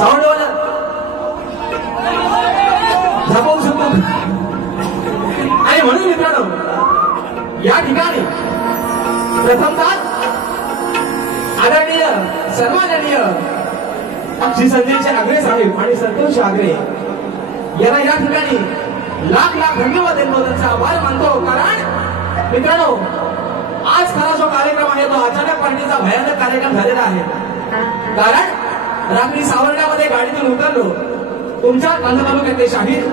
सावंतवाला झोपवू शकतो आणि म्हणून मित्रांनो या ठिकाणी प्रथमतः आदरणीय सर्वमाननीय श्री संजयचे आग्रे साहेब आणि संतोष आग्रे याला या ठिकाणी लाख लाख धन्यवाद देतो, त्यांचा आभार मानतो. कारण मित्रांनो आज खरा जो कार्यक्रम आहे तो अचानक पार्टीचा भयानक कार्यक्रम झालेला आहे. कारण रात्री सावर्ड्यामध्ये गाडीतून उतरलो, तुमच्या कांदा तालुक्यातले शाहीर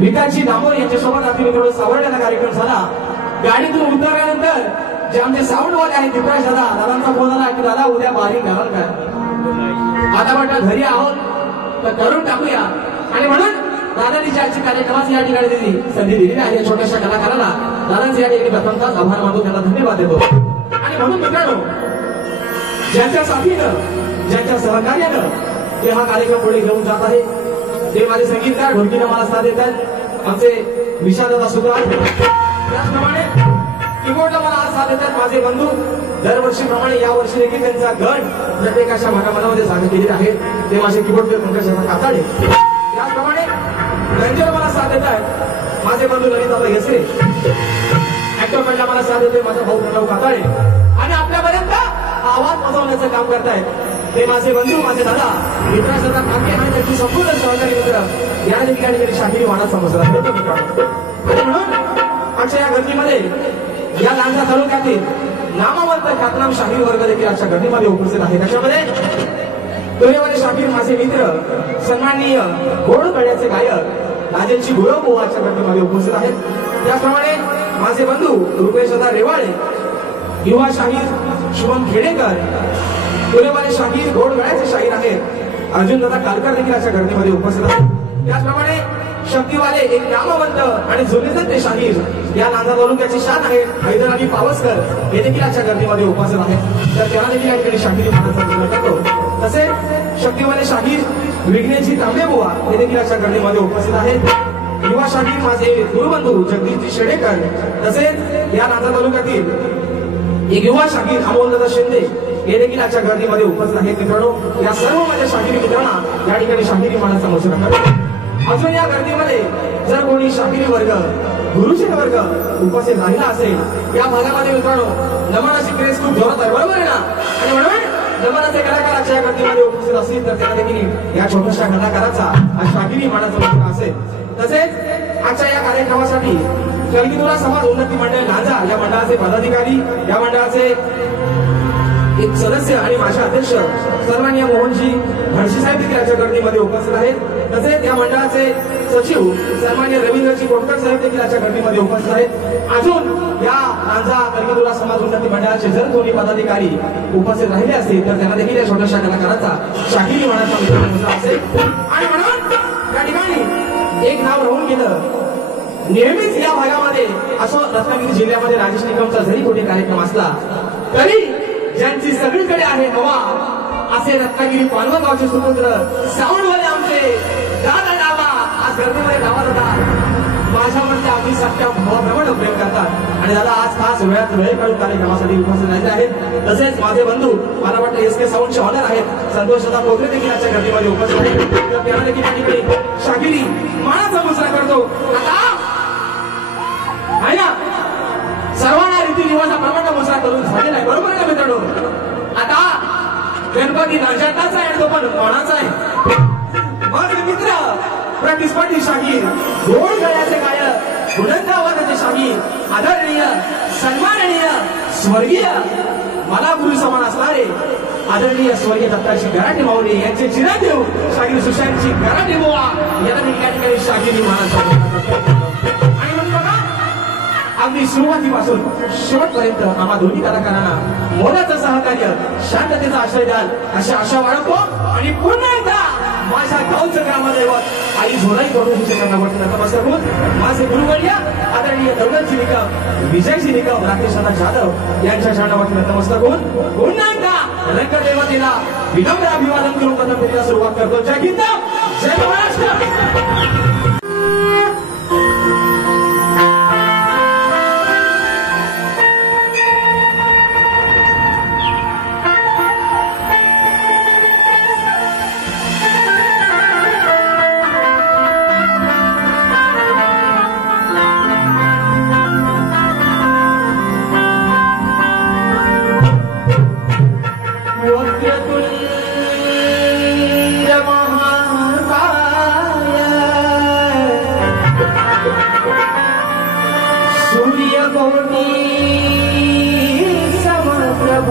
विकासजी दामोर यांच्यासोबत रात्री मित्रांनो सावर्ड्याचा कार्यक्रम झाला. गाडीतून उतरल्यानंतर जे आमचे साऊंडवाले आहेत दिपराज दादांचा फोन आला की दादा उद्या बारीक घालाल का, आता म्हटलं घरी आहोत तर करून टाकूया. आणि म्हणून दादांनी ज्याची कार्यक्रमाची या ठिकाणी दिली संधी दिलेली आहे या छोट्याशा कलाकाराला दादांचे या ठिकाणी प्रथमतः आभार मानतो, त्यांना धन्यवाद देतो. आणि म्हणून मित्रांनो ज्यांच्या साथीनं ज्यांच्या सहकार्यानं ते हा कार्यक्रम पुढे घेऊन जात आहे ते माझे संगीतकार ढोलकीनं मला साथ देतात, आमचे विशालदादा सुद्धा. त्याचप्रमाणे कीबोर्डला मला आज साथ देतात माझे बंधू. दरवर्षीप्रमाणे यावर्षी देखील त्यांचा गण प्रत्येकाच्या भागामध्ये जागा केलेली आहे ते माझे कीबोर्ड पंकज काताडे. त्याचप्रमाणे रंजन मला साथ देतात माझे बंधू ललिताबाई येसरे. ऍक्टरकडला मला साथ देते माझा भाऊ प्रणव काताडे. आणि आपल्यापर्यंत आवाज पोहोचवण्याचं काम करतायत ते माझे बंधू माझे दादा विकास दादा काके आणि त्यांची संपूर्ण सहकारी मित्र या ठिकाणी शाहीर वाणा समजला. म्हणून आमच्या या गर्दीमध्ये या लांजा तालुक्यातील नामवंत ख्यातनाम शाहीर वर्ग देखील आजच्या गर्दीमध्ये उपस्थित आहे. त्याच्यामध्ये तोरेवाले शाहीर माझे मित्र सन्माननीय गोड गळ्याचे गायक राजेंची गुरव आजच्या गर्दीमध्ये उपस्थित आहेत. त्याचप्रमाणे माझे बंधू रुपेशदा रेवाळे, युवा शाहीर शुभम खेडेकर, तोरेवाले शाहीर गोड गळ्याचे शाहीर आहेत अर्जुन दादा कालकर देखील आजच्या गर्दीमध्ये उपस्थित आहेत. त्याचप्रमाणे शक्तीवाले एक नामवंत आणि जुनेजत ते शाहीर या लांजा तालुक्याची शान आहे हैदर अली पावसकर हे देखील आजच्या गर्दीमध्ये उपस्थित आहेत. तर त्यांना देखील या ठिकाणी शाहीर मानाचा करतो. तसेच शक्तीवाले शाहीर विघ्नेशजी तांबेबुवा हे देखील आजच्या गर्दीमध्ये उपस्थित आहेत. युवा शाहीर माझे गुरुबंधू जगदीशजी शेडेकर, तसेच या लांजा तालुक्यातील एक युवा शाहीर अमोलदादा शिंदे हे देखील आजच्या गर्दीमध्ये उपस्थित आहेत. मित्रांनो या सर्व माझ्या शाहिरी मित्रांना या ठिकाणी शाहिरी मानाचा मोर्चा करतो. अजून या गर्दीमध्ये जर कोणी शाहिरी वर्ग गुरुजन वर्ग उपस्थित राहिला असेल या भागामध्ये मित्रांनो नमनाची क्रेज खूप जोरात आहे, बरोबर आहे ना. आणि म्हणून नमनाचे कलाकार आजच्या या गर्दीमध्ये उपस्थित असतील तर त्यांना देखील या छोट्याशा कलाकाराचा शाहिरी मानाचा मोर्चा असेल. तसेच आजच्या या कार्यक्रमासाठी कलगीतुरा समाज उन्नती मंडळ लांजा या मंडळाचे पदाधिकारी, या मंडळाचे एक सदस्य आणि माझे अध्यक्ष सन्माननीय मोहनजी भडशी साहेब देखील आजच्या गर्दीमध्ये उपस्थित आहेत. तसेच या मंडळाचे सचिव सन्माननीय रवींद्रजी कोटकर साहेब देखील आजच्या गर्दीमध्ये उपस्थित आहेत. अजून या लांजा कलगीतुरा समाज उन्नती मंडळाचे जर कोणी पदाधिकारी उपस्थित राहिले असतील तर त्यांना देखील या छोट्याशा कलाकाराचा शाहिरी मानाचा मोर्चा असेल. आणि म्हणून या ठिकाणी एक नाव राहून गेलं. नेहमीच या भागामध्ये असं रत्नागिरी जिल्ह्यामध्ये राजेश निकमचा जरी कोणी कार्यक्रम असला तरी ज्यांची सगळीकडे आहे हवा असे रत्नागिरी पानवत गावचे सुपुत्र साऊंडवाले आमचे दादा डावा आज गर्दीमध्ये गावात होता. माझ्यामध्ये अगदी सख्या भावाप्रमाणे प्रेम करतात आणि दादा आज खास वेळात वेळ काढून कार्यक्रमासाठी उपस्थित राहिले आहेत. तसेच माझे बंधू मला वाटतं एसके साऊंडचे ऑनर आहेत संतोष दादा कोकरे देखील आजच्या गर्दीमध्ये उपस्थित आहेत. तर त्यांना देखील या ठिकाणी शाहिरी मानाचा मुजरा करतो. आता आहे ना सर्वांना रीती रिवाजाप्रमाणे मुजरा करून झालेला आहे, बरोबर आहे का मित्रांनो. आता गणपती नजाताचा आहे तो पण कोणाचा आहे. मग मित्र प्रतिस्पर्धी शाहीर गोड गळ्याचे गायक गुणंतावादाचे शाहीर आदरणीय सन्माननीय स्वर्गीय मला गुरु समान असणारे आदरणीय स्वर्गीय दत्ताजी गराटे माऊली यांचे चिरंजीव शाहीर सुशांतजी गराटे बुवा यांना देखील या ठिकाणी शाहिरी मानाचा. आणि म्हणून बघा अगदी सुरुवातीपासून शेवटपर्यंत आम्हा दोन्ही कलाकारांना मोलाचं सहकार्य शांततेचा आश्रय द्याल अशी आशा बाळगतो. आणि पुन्हा एकदा माझ्या गावचं ग्रामदैवत आई झोलाई करून नमस्कार होत माझे गुरुवर्य आदरणीय दौलतजी निकम विजयजी निकम राकेश दादा जाधव यांच्या चरणावरती नमस्कार होत पुन्हा एकदा रंगदेवतेला विनम्र अभिवादन करून पदफेरीला सुरुवात करतो. जय हिंद जय महाराष्ट्र. कोटी समप्रभ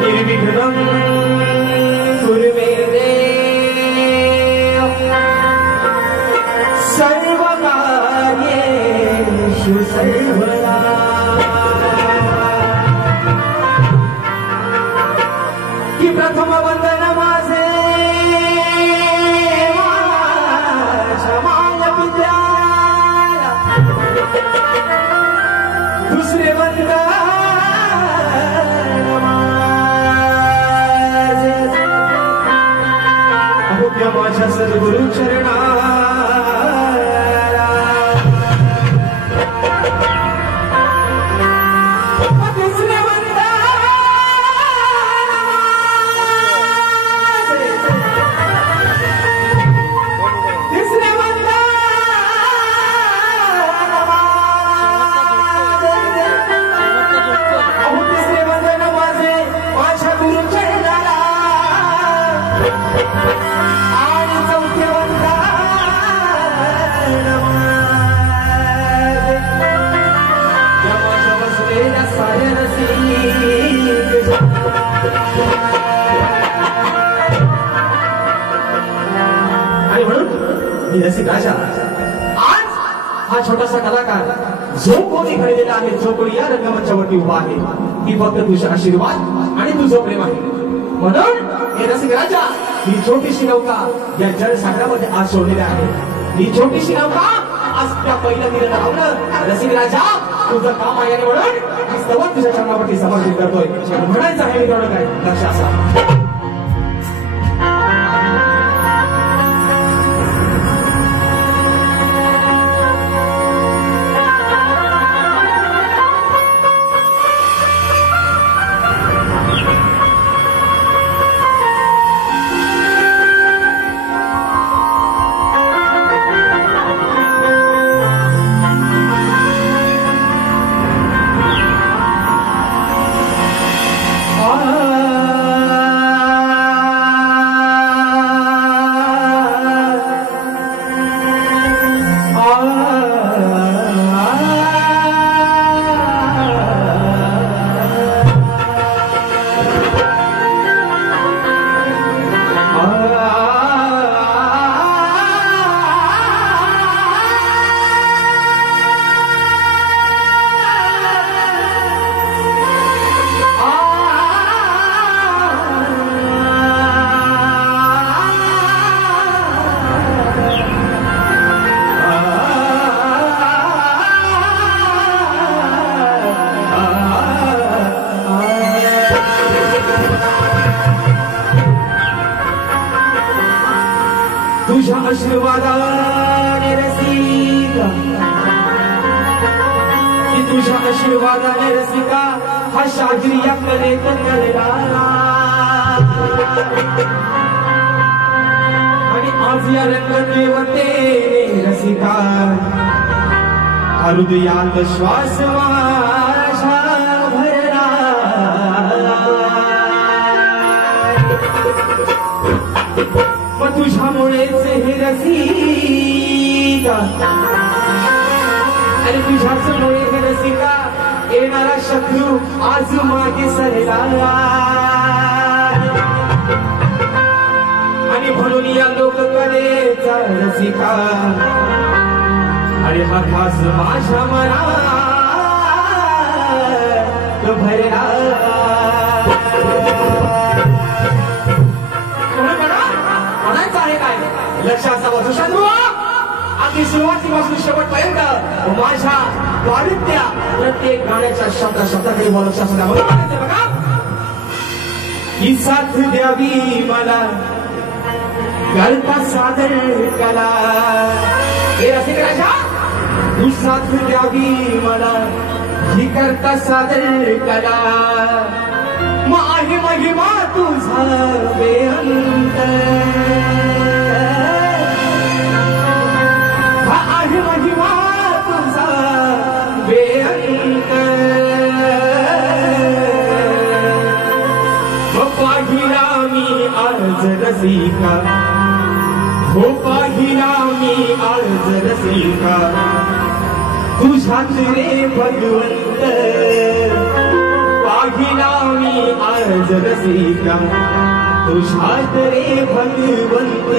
निर्विघ्नं कुरु मे देव सर्वकार्येषु सर्वदा। की प्रथम वंदन माझे माझ्या पित्याला, दुसरे वंदन माझे अहोग्य माझ्या सद्गुरु चरणाला, आणि म्हणून रसिक राजा आज हा छोटासा कलाकार जो कोणी घडलेला आहे, जो कोणी या रंगमंचावरती उभा आहे, ती फक्त तुझा आशीर्वाद आणि तुझं प्रेम आहे. म्हणून हे रसिक राजा ही छोटीशी नौका या जलसागरामध्ये आज सोडलेली आहे. ही छोटीशी नौका आज त्या पहिल्या तीराला लावलं. रसिक राजा तुझं काम आहे आणि म्हणून स्तवन तुझ्या चरणावरती समर्पित करतोय. म्हणायचं आहे मित्रांनो काय लक्ष असा, तुझ्या आशीर्वादाने रसिका, की तुझ्या आशीर्वादाने रसिका हा शागिरी या कलेत कलेला. आणि आज या रंगदेवतेने रसिका हृदयात श्वास माझ्या भरला. मग तुझ्यामुळेच हे रसिका, आणि तुझ्याचमुळे हे रसिका येणारा शत्रू आज मागे सरला. आणि म्हणून या लोककलेचा रसिका आणि हा खास माझ्या मनात भरला. लक्षात असावं सुशांतू, अगदी सुरुवातीपासून शेवटपर्यंत माझ्या पावित्र्या प्रत्येक गाण्याच्या शब्दाकडे लक्ष असू द्या. बघा, ही साथ द्यावी मला करता सादर कला. हे रसिक राजा तू साथ द्यावी मला ही करता सादर कला. मग आहे महिमा तुझा बेअंत, महिमा तुझा बेअंत. पाहिला मी आज रसिका हो पाहिला मी आज रसिका तुझ्यात रे भगवंत पाहिला मी आज रसिका तुझ्यात रे भगवंत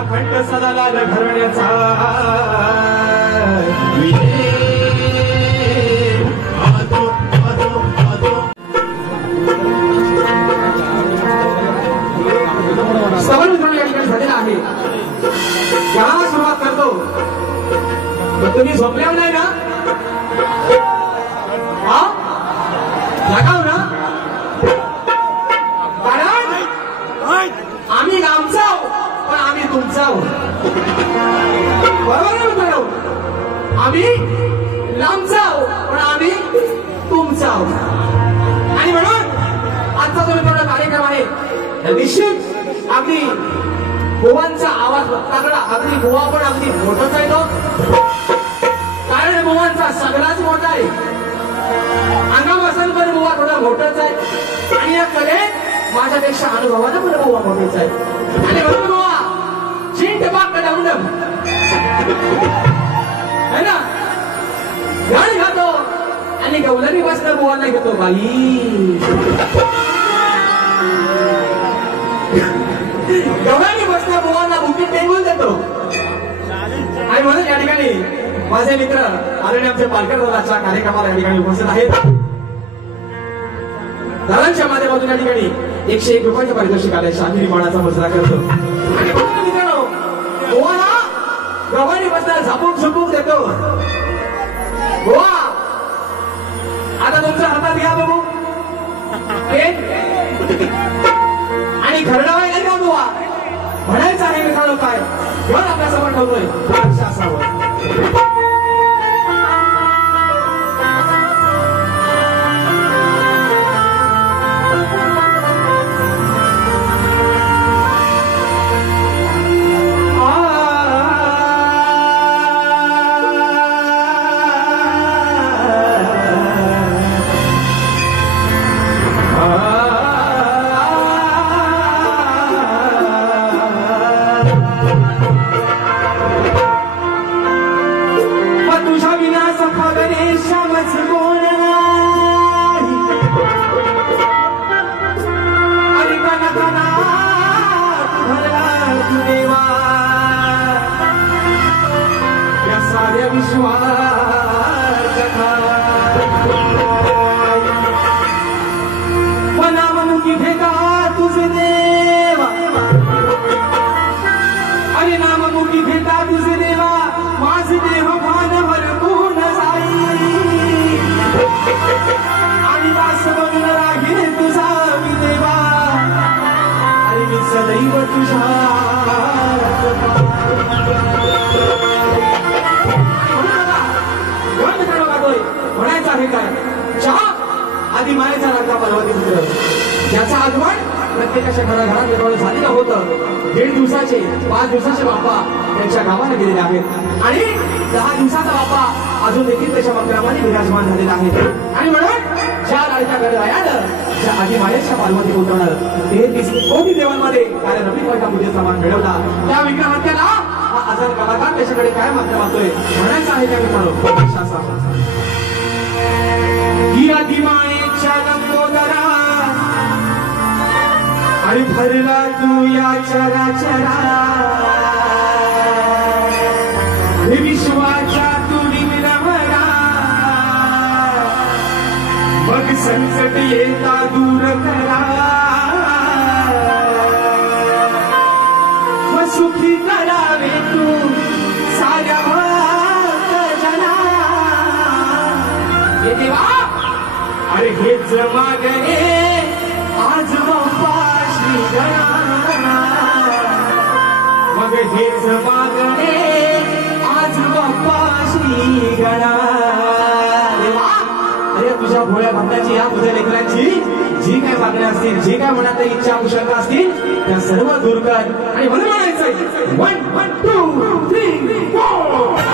अखंड सदाला घरण्याचा सवन मित्रांनो या ठिकाणी झालेला आहे. गाण्याला सुरुवात करतो. पण तुम्ही झोपल्यावर नाही ना? हा जागाव ना? कारण आम्ही लांबचा पण आम्ही तुमचा बरोबर आहे मित्रांनो. आम्ही लांबचा पण आम्ही तुमचा आणि म्हणून आजचा जो मित्रांनो कार्यक्रम आहे निश्चित अगदी गोवांचा आवाज तगडा अगदी गोवा पण अगदी मोठाच आहे तो. कारण गोवांचा सगळाच मोठा आहे. अंगाम असेल पण गोवा थोडा मोठाच आहे आणि या कलेत माझ्यापेक्षा अनुभवानं पण गोवा मोठेच आहे. आणि म्हणून गोवा चिंट पाक डाऊंडम है ना गाणी घातो आणि गवलरी बसणं गोवा नाही घेतो बाई. गवळणी बसणं गोवांना बुकिंग टेबल देतो. आणि म्हणून या ठिकाणी माझे मित्र आदरणीय आमचे पालकर दादाच्या कार्यक्रमाला या ठिकाणी उपस्थित आहेत. दादांच्या माध्यमातून या ठिकाणी 101 रुपयाच्या पारितोषिक आले शाही निर्माणाचा मुजरा करतो. आणि मित्रांनो गोवाला गव्हाणी बसला झापूक झुपूक देतो. गोवा आता तुमच्या हातात घ्या बघू आणि घरडावाय नाही का गोवा म्हणायचं आहे मित्रांनो. काय घेऊन आपल्यासमोर ठेवतोय असावं. म्हणायचं आहे काय चहा आधी मायेचा राखा पार्वती पुत्र ज्याचा आगमन प्रत्येकाच्या घराघरात निर्माण झालेलं होतं. 1.5 दिवसाचे 5 दिवसाचे बाप्पा त्यांच्या गावाला गेलेले आहेत आणि 10 दिवसाचा बाप्पा अजून देखील त्याच्या मंदिरामध्ये विराजमान झालेला आहे. आणि म्हणून ज्या लाडक्या गणरायानं ज्या आधी माहेरच्या पार्वती पुत्रानं 33 कोटी देवांमध्ये कार्य रविवारचा पूजेचा मान मिळवला, त्या विक्रमात्याला हा आजार कलाकार त्याच्याकडे काय मात्र मागतोय म्हणायचं आहे. त्या मित्रांनो ही आधी मायेच्या लंबोदरा आणि भरला तू या चराचरा विश्वाच्या तू विरमला मग संकट येता दूर करा मग सुखी करावे तू साऱ्या जना. हे देवा अरे हेच मागणे आज बाप्पा श्री गणा मग हेच मागणे आज बाप्पा श्री गणा. देवा अरे तुझ्या भोळ्या भक्ताची या तुझ्या लेकरांची जी काय मागण्या असतील, जी काय मनात इच्छा आशंका असतील त्या सर्व दूर कर. आणि म्हणून म्हणायचंय 1 2 3 4.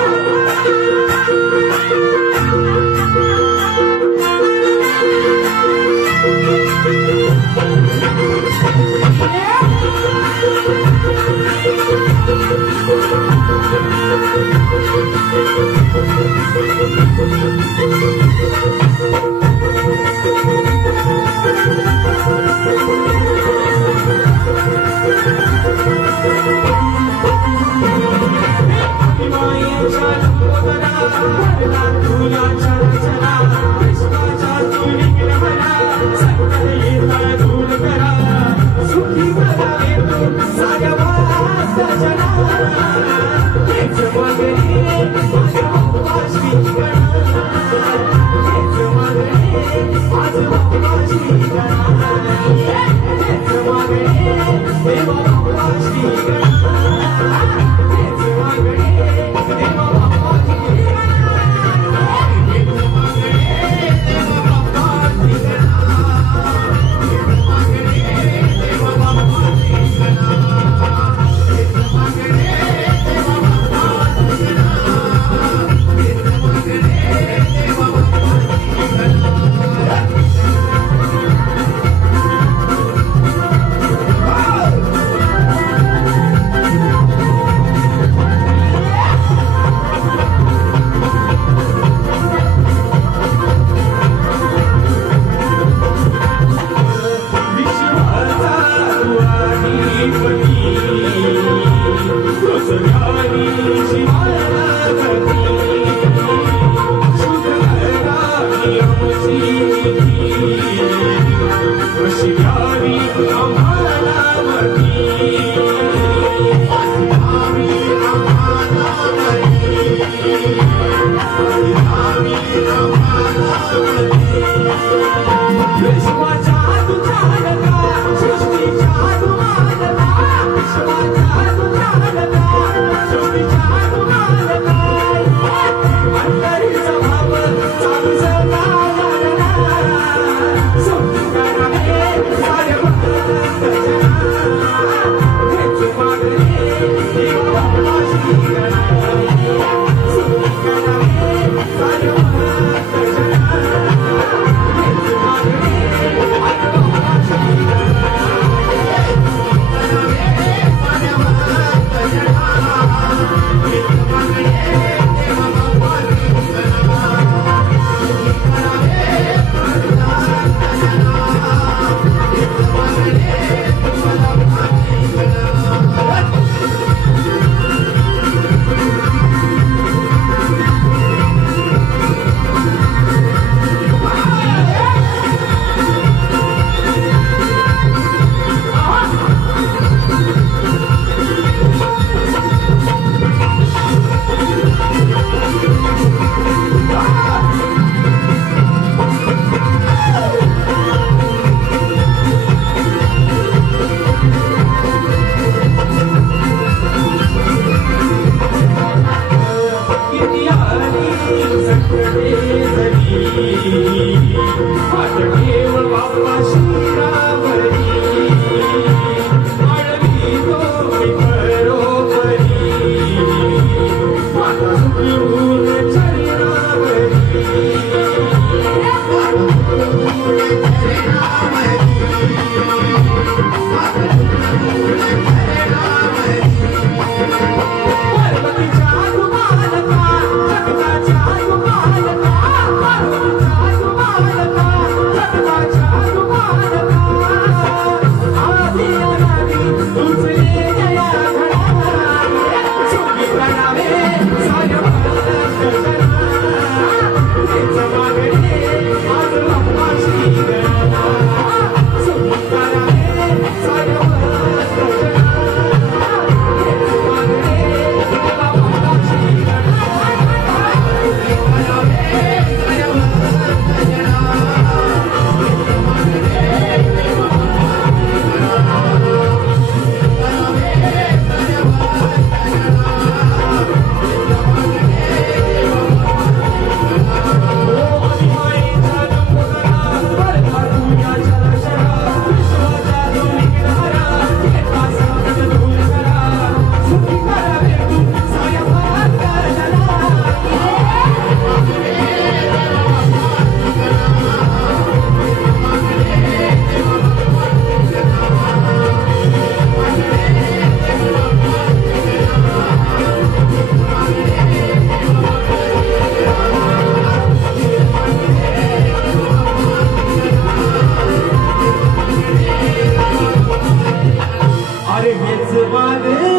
अरे हेच मागणी